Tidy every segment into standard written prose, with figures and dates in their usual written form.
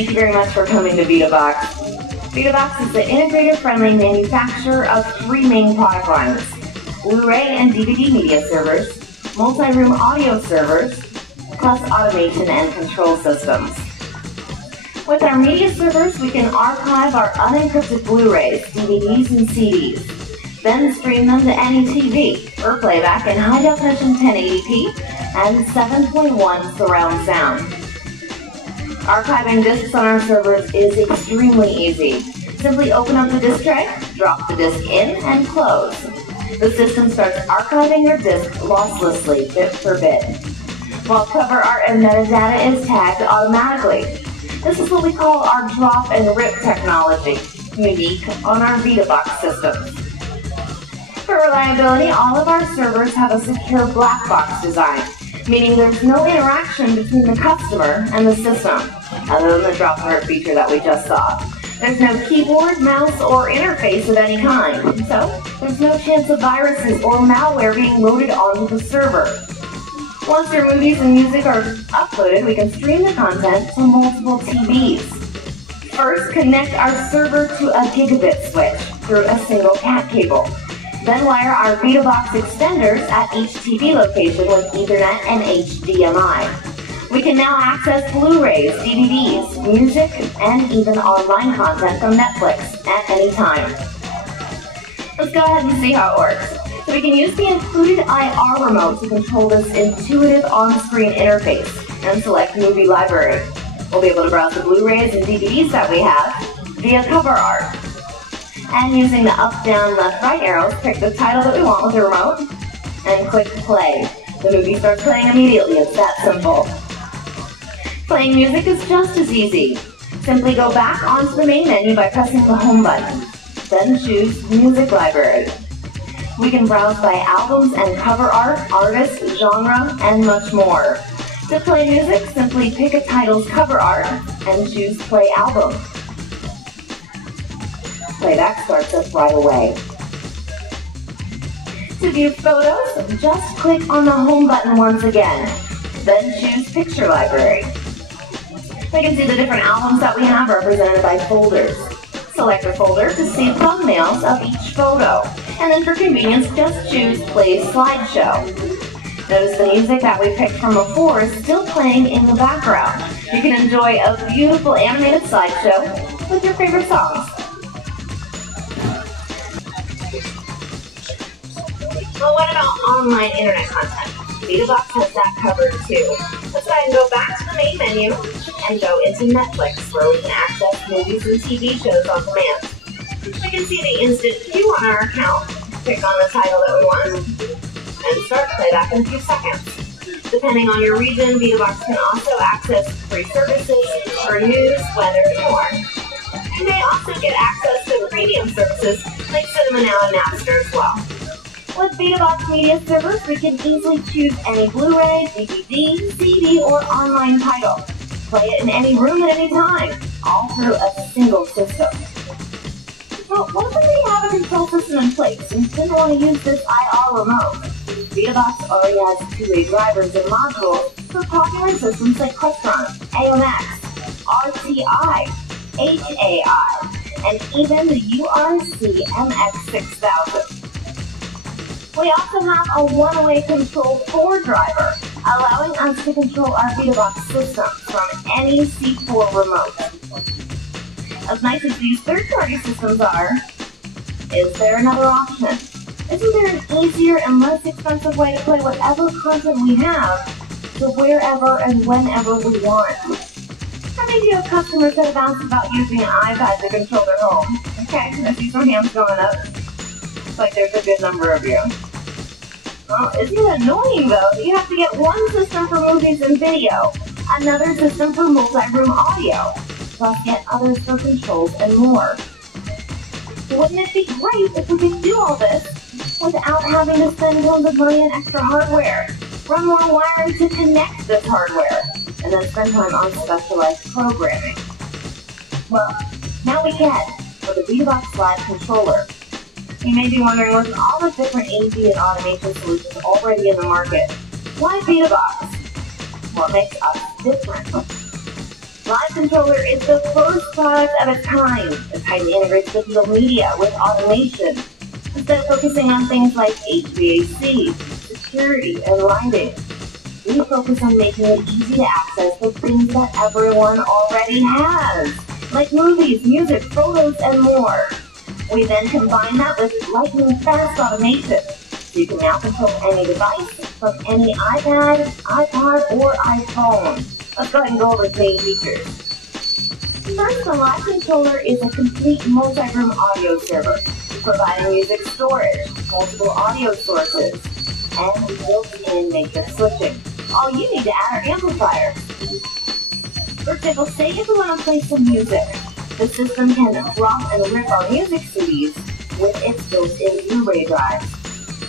Thank you very much for coming to VidaBox. VidaBox is the integrator-friendly manufacturer of three main product lines: Blu-ray and DVD media servers, multi-room audio servers, plus automation and control systems. With our media servers, we can archive our unencrypted Blu-rays, DVDs, and CDs, then stream them to any TV for playback in high-definition 1080p and 7.1 surround sound. Archiving discs on our servers is extremely easy. Simply open up the disk tray, drop the disk in, and close. The system starts archiving your disk losslessly, bit for bit, while cover art and metadata is tagged automatically. This is what we call our drop and rip technology, unique on our VidaBox systems. For reliability, all of our servers have a secure black box design, meaning there's no interaction between the customer and the system, other than the drop and rip feature that we just saw. There's no keyboard, mouse, or interface of any kind, so there's no chance of viruses or malware being loaded onto the server. Once your movies and music are uploaded, we can stream the content to multiple TVs. First, connect our server to a gigabit switch through a single CAT cable. Then wire our VidaBox extenders at each TV location with Ethernet and HDMI. We can now access Blu-rays, DVDs, music, and even online content from Netflix at any time. Let's go ahead and see how it works. So we can use the included IR remote to control this intuitive on-screen interface and select Movie Library. We'll be able to browse the Blu-rays and DVDs that we have via cover art. And using the up, down, left, right arrows, pick the title that we want with the remote and click play. The movie starts playing immediately. It's that simple. Playing music is just as easy. Simply go back onto the main menu by pressing the home button. Then choose Music Library. We can browse by albums and cover art, artist, genre, and much more. To play music, simply pick a title's cover art and choose Play Album. Playback starts up right away. To view photos, just click on the home button once again. Then choose Picture Library. We can see the different albums that we have represented by folders. Select a folder to see thumbnails of each photo, and then for convenience, just choose Play Slideshow. Notice the music that we picked from before is still playing in the background. You can enjoy a beautiful animated slideshow with your favorite songs. Well, what about online internet content? VidaBox has that covered too. Let's go ahead and go back to the main menu and go into Netflix, where we can access movies and TV shows on demand. We can see the instant queue on our account, pick on the title that we want, and start playback in a few seconds. Depending on your region, VidaBox can also access free services for news, weather, and more. You may also get access to premium services like Cinema Now and Napster as well. With VidaBox Media Servers, we can easily choose any Blu-ray, DVD, CD, or online title. Play it in any room at any time, all through a single system. Well, what if we already have a control system in place and didn't want to use this IR remote? VidaBox already has two-way drivers and modules for popular systems like Crestron, AMX, RTI, HAI, and even the URC MX6000. We also have a one-way control 4 driver, allowing us to control our VidaBox system from any C4 remote. As nice as these third-party systems are, is there another option? Isn't there an easier and less expensive way to play whatever content we have to wherever and whenever we want? How many of you have customers that have asked about using an iPad to control their home? Okay, I see some hands going up. Looks like there's a good number of you. Well, isn't it annoying though that you have to get one system for movies and video, another system for multi-room audio, plus get others for controls and more? Wouldn't it be great if we could do all this without having to spend tons of money on extra hardware, run more wiring to connect this hardware, and then spend time on specialized programming? Well, now we can with the VidaBox LiivController. You may be wondering, with all the different AV and automation solutions already in the market, why VidaBox? What makes us different? LiivController is the first product of its kind. It tightly integrates digital media with automation. Instead of focusing on things like HVAC, security, and lighting, we focus on making it easy to access the things that everyone already has, like movies, music, photos, and more. We then combine that with lightning-fast automation, so you can now control any device from any iPad, iPod, or iPhone. Let's go ahead and go over its main features. First, the LiivController is a complete multi-room audio server, providing music storage, multiple audio sources, and built-in matrix switching. All you need to add are amplifiers. For example, say if we want to play some music, the system can drop and rip our music CDs with its built-in Blu-ray drive.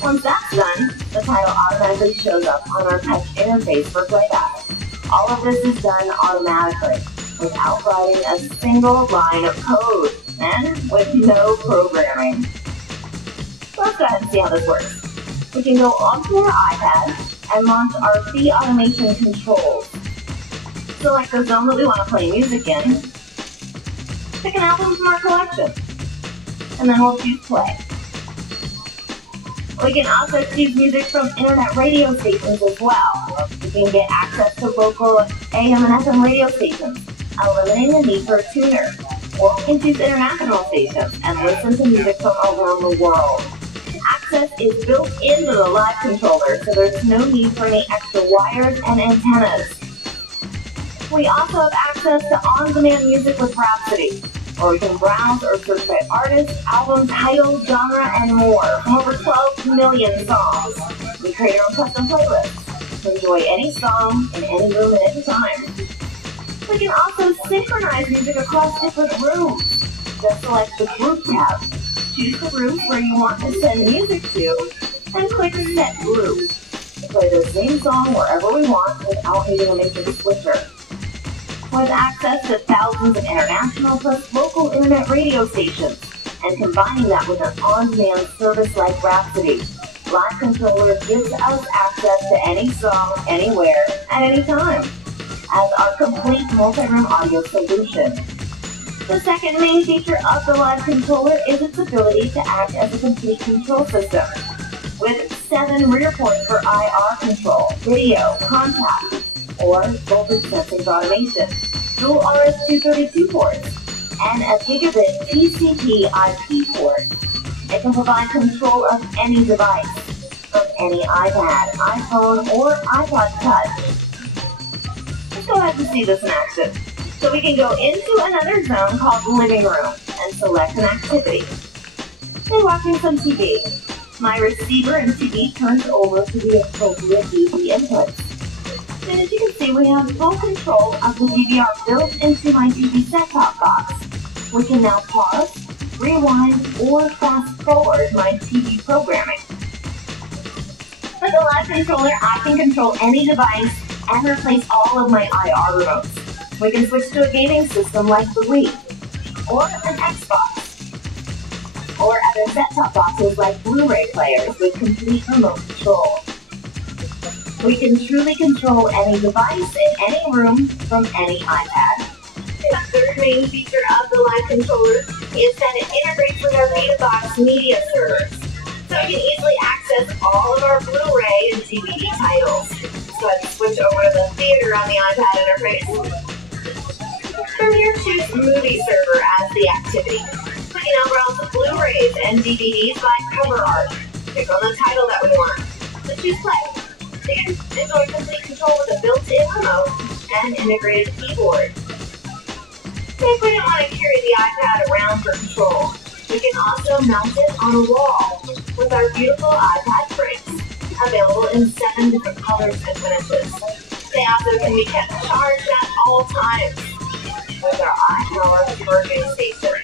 Once that's done, the title automatically shows up on our touch interface for playback. All of this is done automatically, without writing a single line of code, and with no programming. Let's go ahead and see how this works. We can go onto our iPad and launch our V automation controls. Select the zone that we want to play music in, pick an album from our collection, and then we'll choose play. We can also choose music from internet radio stations as well. We can get access to local AM and FM radio stations, eliminating the need for a tuner. Or we can choose international stations and listen to music from around the world. Access is built into the LiivController, so there's no need for any extra wires and antennas. We also have access to on-demand music with Rhapsody, or we can browse or search by artist, album, title, genre, and more from over 12 million songs. We create our own custom playlists to enjoy any song in any room at any time. We can also synchronize music across different rooms. Just select the Group tab, choose the group where you want to send music to, and click Set Group to play the same song wherever we want without needing a matrix switcher. With access to thousands of international plus local internet radio stations, and combining that with an on-demand service like Rhapsody, LiivController gives us access to any song, anywhere, at any time, as our complete multi-room audio solution. The second main feature of the LiivController is its ability to act as a complete control system, with 7 rear ports for IR control, video, contact, or voltage sensing for automation, dual RS-232 ports, and a gigabit TCP IP port. It can provide control of any device, from any iPad, iPhone, or iPod Touch. Let's go ahead and see this in action. So we can go into another zone called Living Room and select an activity. Say watching some TV. My receiver and TV turns over to the appropriate DV inputs. And as you can see, we have full control of the DVR built into my TV set-top box. We can now pause, rewind, or fast-forward my TV programming. With the LiivController, I can control any device and replace all of my IR remotes. We can switch to a gaming system like the Wii, or an Xbox, or other set-top boxes like Blu-ray players with complete remote control. We can truly control any device in any room from any iPad. The third main feature of the LiivController is that it integrates with our VidaBox Media Servers, so you can easily access all of our Blu-ray and DVD titles. So let's switch over to the theater on the iPad interface. From here, choose Movie Server as the activity. We can now browse the Blu-rays and DVDs by cover art. Pick on the title that we want. Let's choose Play. Again, enjoy complete control with a built-in remote and integrated keyboard. If we don't want to carry the iPad around for control, we can also mount it on a wall with our beautiful iPad frames, available in 7 different colors and finishes. They also can be kept charged at all times with our iPower charging station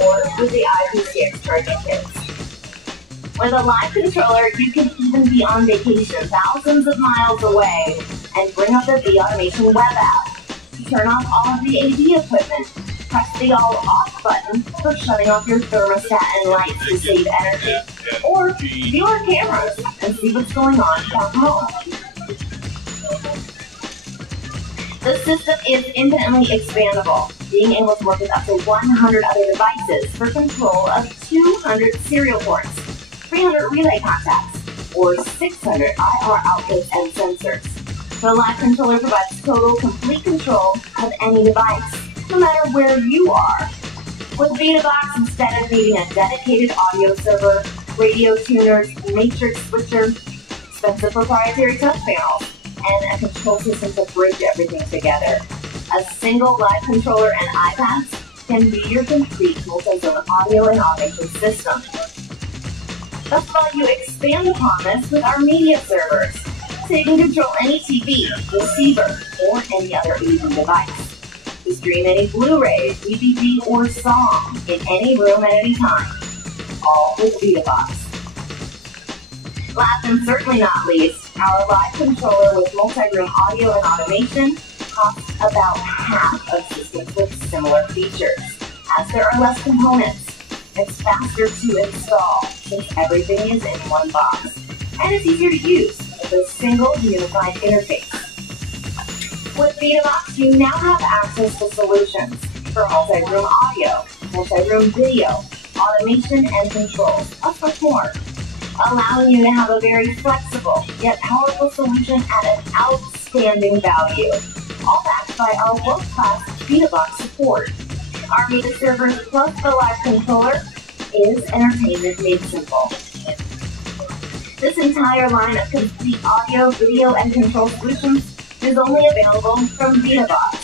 or with the IPCX charging kits. With a LiivController, you can even be on vacation thousands of miles away and bring up the V Automation web app. Turn off all of the AV equipment. Press the All Off button for shutting off your thermostat and lights to save energy. Or view our cameras and see what's going on back home. The system is infinitely expandable, being able to work with up to 100 other devices for control of 200 serial ports, 300 relay contacts, or 600 IR outputs and sensors. The LiivController provides total, complete control of any device, no matter where you are. With VidaBox, instead of needing a dedicated audio server, radio tuners, matrix switcher, expensive proprietary touch panels, and a control system to bridge everything together, a single LiivController and iPads can be your complete multi-zone audio and automation system. That's why you expand upon this with our media servers, so you can control any TV, receiver, or any other AV device. To stream any Blu-ray, DVD, or song in any room at any time, all with VidaBox. Last and certainly not least, our LiivController with multi-room audio and automation costs about half of systems with similar features, as there are less components. It's faster to install since everything is in one box, and it's easier to use with a single unified interface. With VidaBox, you now have access to solutions for multi-room audio, multi-room video, automation, and controls, plus much more, allowing you to have a very flexible yet powerful solution at an outstanding value, all backed by our world-class VidaBox support. Our media servers plus the LiivController is entertainment made simple. This entire line of complete audio, video, and control solutions is only available from VidaBox.